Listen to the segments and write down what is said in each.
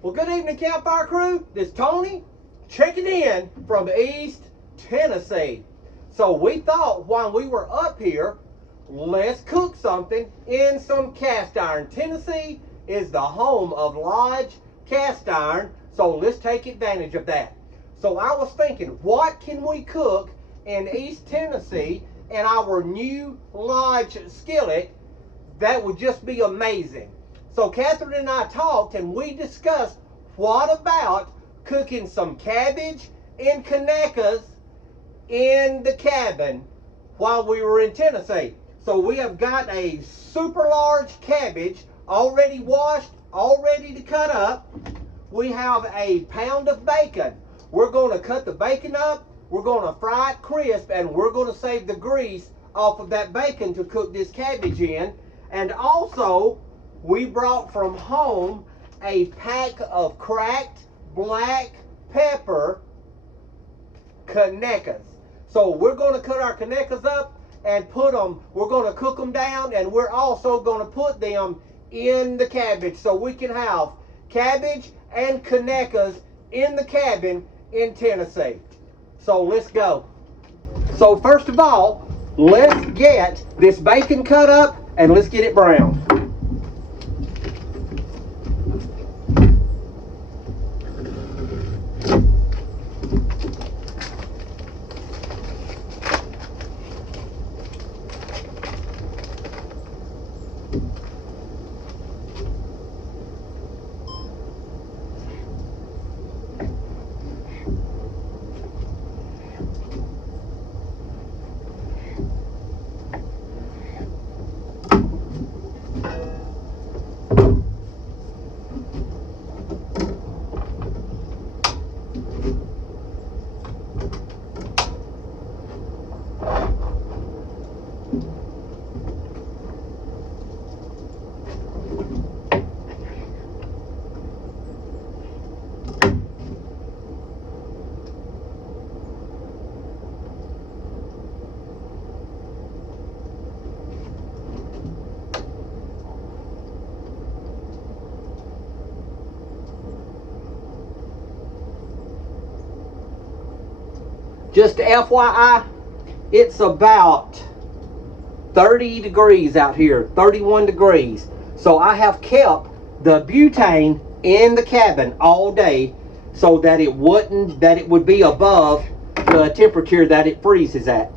Well, good evening, Campfire crew. This is Tony checking in from East Tennessee. So we thought while we were up here, let's cook something in some cast iron. Tennessee is the home of Lodge cast iron, so let's take advantage of that. So I was thinking, what can we cook in East Tennessee in our new Lodge skillet that would just be amazing? So Catherine and I talked and we discussed, what about cooking some cabbage and Conecuhs in the cabin while we were in Tennessee. So we have got a super large cabbage already washed, all ready to cut up. We have a pound of bacon. We're going to cut the bacon up, we're going to fry it crisp, and we're going to save the grease off of that bacon to cook this cabbage in. And also, we brought from home a pack of cracked black pepper Conecuhs. So we're going to cut our Conecuhs up and put them, we're going to cook them down, and we're also going to put them in the cabbage so we can have cabbage and Conecuhs in the cabin in Tennessee. So let's go. So first of all, let's get this bacon cut up and let's get it browned. Just FYI, it's about 30 degrees out here, 31 degrees. So I have kept the butane in the cabin all day so that it would be above the temperature that it freezes at.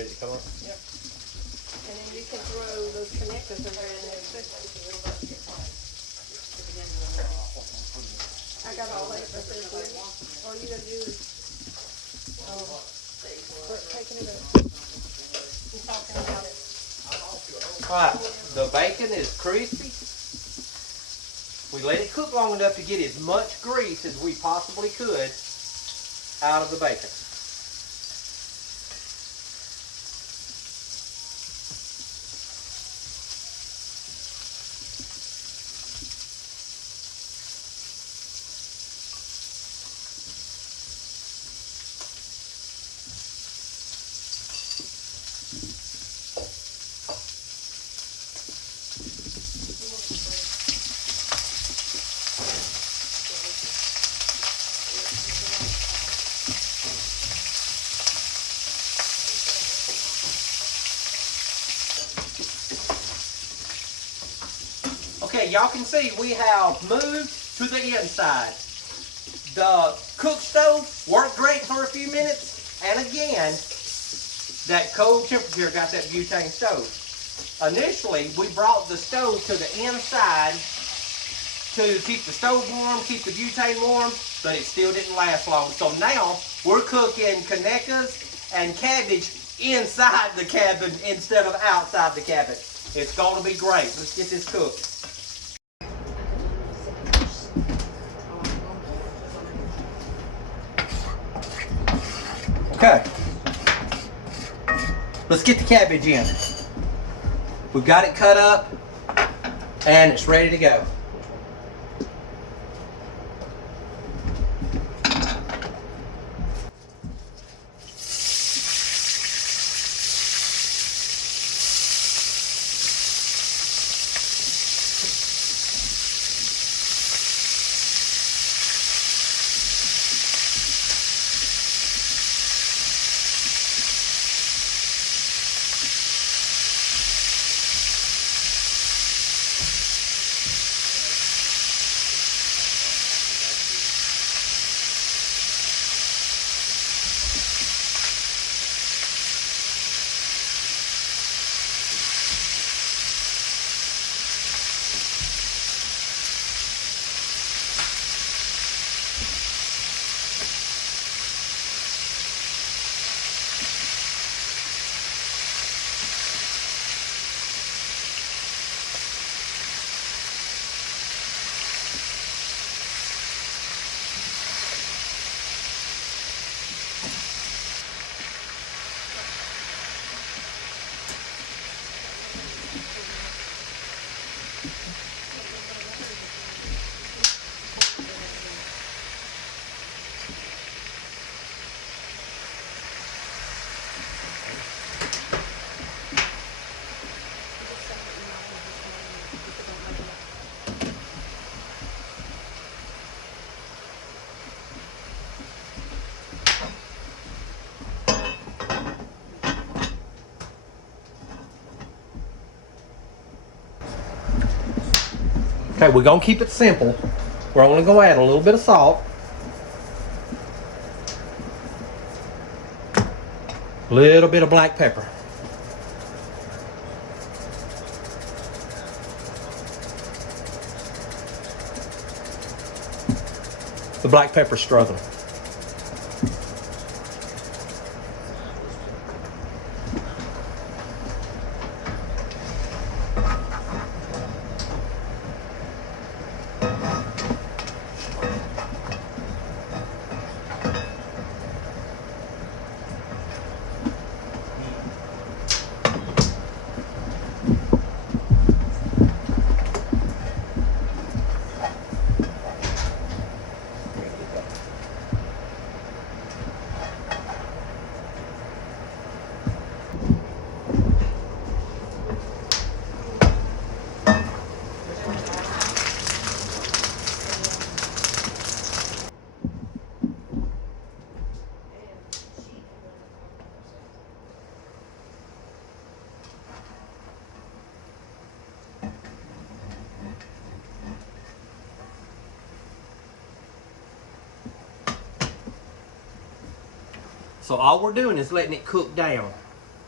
ready to come up? Yep. And then you can throw those connectors in there. I got all that right there for you. All you gotta do is quit taking it up. I'm talking about it. Alright, the bacon is crispy. We let it cook long enough to get as much grease as we possibly could out of the bacon. Okay, y'all can see we have moved to the inside. The cook stove worked great for a few minutes, and again, that cold temperature got that butane stove. Initially, we brought the stove to the inside to keep the stove warm, keep the butane warm, but it still didn't last long. So now, we're cooking Conecuhs and cabbage inside the cabin instead of outside the cabin. It's going to be great. Let's get this cooked. Okay, let's get the cabbage in. We've got it cut up and it's ready to go. Okay, we're gonna keep it simple. We're only gonna add a little bit of salt, a little bit of black pepper. The black pepper's struggling. So all we're doing is letting it cook down.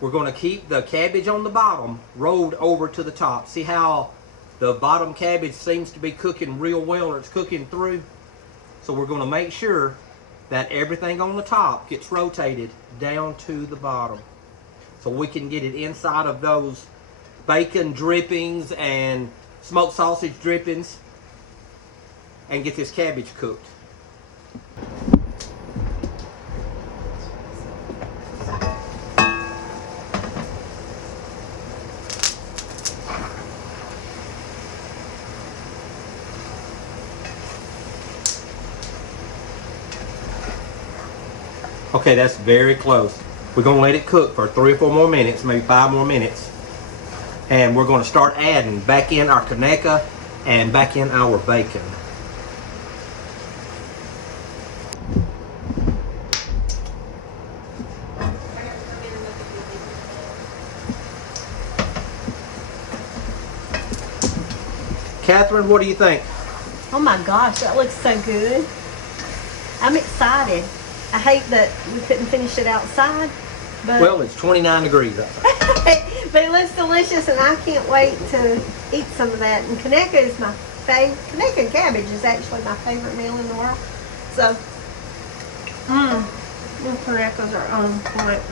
we're going to keep the cabbage on the bottom rolled over to the top. See how the bottom cabbage seems to be cooking real well, or it's cooking through? So we're going to make sure that everything on the top gets rotated down to the bottom, so we can get it inside of those bacon drippings and smoked sausage drippings and get this cabbage cooked. Okay, that's very close. We're going to let it cook for 3 or 4 more minutes, maybe 5 more minutes. And we're going to start adding back in our Conecuh and back in our bacon. Catherine, what do you think? Oh my gosh, that looks so good. I'm excited. I hate that we couldn't finish it outside, but Well, it's 29 degrees outside. but it looks delicious, and I can't wait to eat some of that. And Conecuh is my favorite. Conecuh and cabbage is actually my favorite meal in the world. So, the Conecuhs are on point.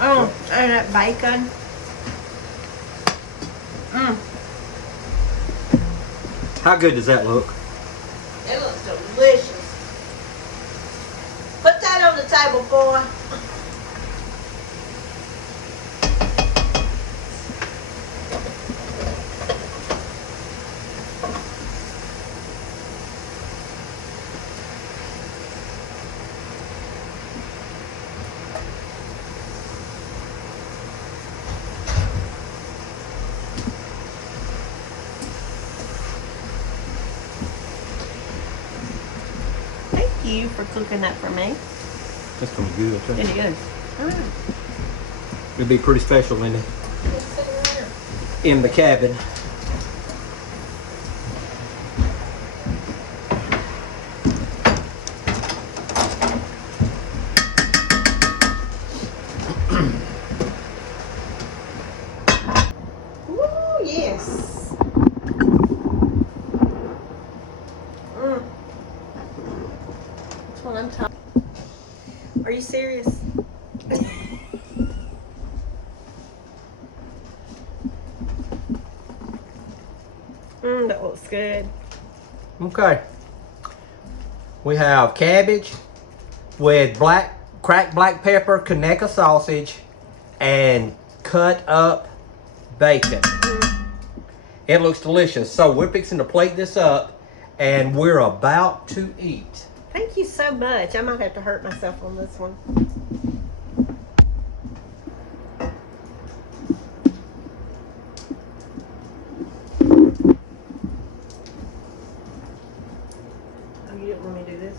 Oh, and that bacon. How good does that look? It looks delicious. Put that on the table, boy. Thank you for cooking that for me. That's going to be good. It is. It'll be pretty special, Linda, in the cabin. Ooh, yes. That's what I'm talking. Are you serious? That looks good. Okay. We have cabbage with cracked black pepper, Conecuh sausage, and cut up bacon. It looks delicious. So we're fixing to plate this up, and we're about to eat. Thank you so much. I might have to hurt myself on this one. Oh, you didn't want me to do this?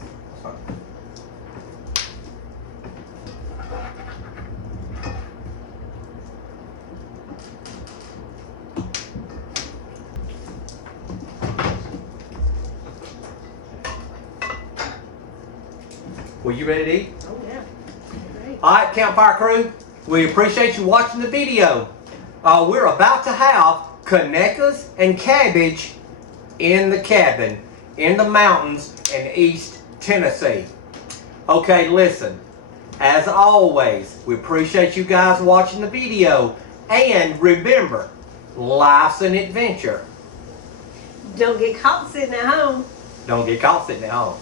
Well, you ready to eat? Oh, yeah. Great. All right, Campfire Crew, we appreciate you watching the video. We're about to have Conecuhs and cabbage in the cabin in the mountains in East Tennessee. Okay, listen, as always, we appreciate you guys watching the video, and remember, life's an adventure. Don't get caught sitting at home. Don't get caught sitting at home.